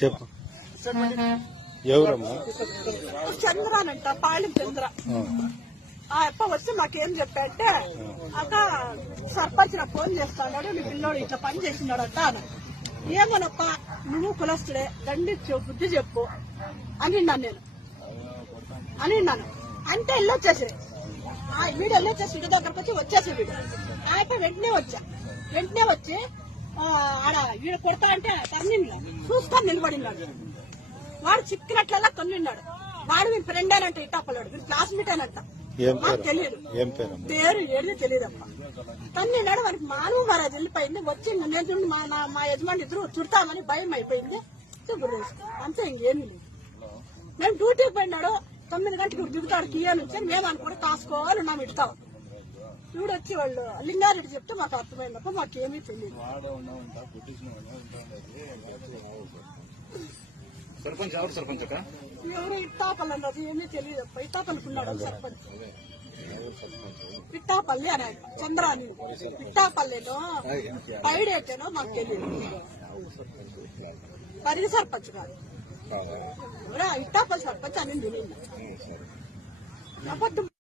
చెప్పు ఎవరమ్మా? చంద్రానంట, పాళెం చంద్ర. ఆ అప్ప వచ్చి మాకేం చెప్పాడంటే, అక్క సర్పంచ్ నాకు ఫోన్ చేస్తాడు, నీ పిల్లోడు ఇట్లా పని చేసినాడంట అన్న. ఏమోనప్ప నువ్వు కులస్తుడే, దండిచ్చు బుద్ధి చెప్పు అనిన్నాను నేను అనిన్నాను. అంటే వెళ్ళొచ్చేసి వీడు వెళ్ళొచ్చేసి వీడి దగ్గరకు వచ్చేసి వీడు ఆయన వెంటనే వచ్చి ఆడ వీడు కొడతా అంటే టర్నింగ్ లో చూసుకొని నిలబడినాడు. వాడు చిక్కినట్లలా కొన్నిన్నాడు. వాడు మీ ఫ్రెండ్ అనంట, ఇట్టాపల్లాడు వీడు క్లాస్మేట్ అనంట. మాకు తెలియదు, పేరు ఏది తెలియదప్ప. తన్నిన్నాడు. వానికి మానవ మహారాజు వెళ్ళిపోయింది. వచ్చి నేను మా యజమాని ఇద్దరు చుడతామని భయం అయిపోయింది. అంతే, ఇంకేమీ లేదు. మేము డ్యూటీకి పోయినాడు. 9 గంటలకు దిగుతాడు కియా నుంచి. మేము అనుకుంటే కాసుకోవాలి ఉన్నాం ఇడతాం. వీడు వచ్చి వాళ్ళు లింగారెడ్డి చెప్తే మాకు అర్థమైందప్ప, మాకేమీ తెలియదు. సర్పంచ్ ఎవరు? సర్పంచ్ ఎవరు ఇట్టాపల్లి అన్నది ఏమీ తెలియదప్ప. ఇట్టాపల్లికున్నాడు సర్పంచ్, ఇట్టాపల్లి అని ఆయన చంద్ర అని. ఇట్టాపల్లిలో పైడేటేనో మాకు తెలియదు. పరిగి సర్పంచ్ కాదు, ఇట్టాపల్లి సర్పంచ్ అని తెలియదు. అబద్ధం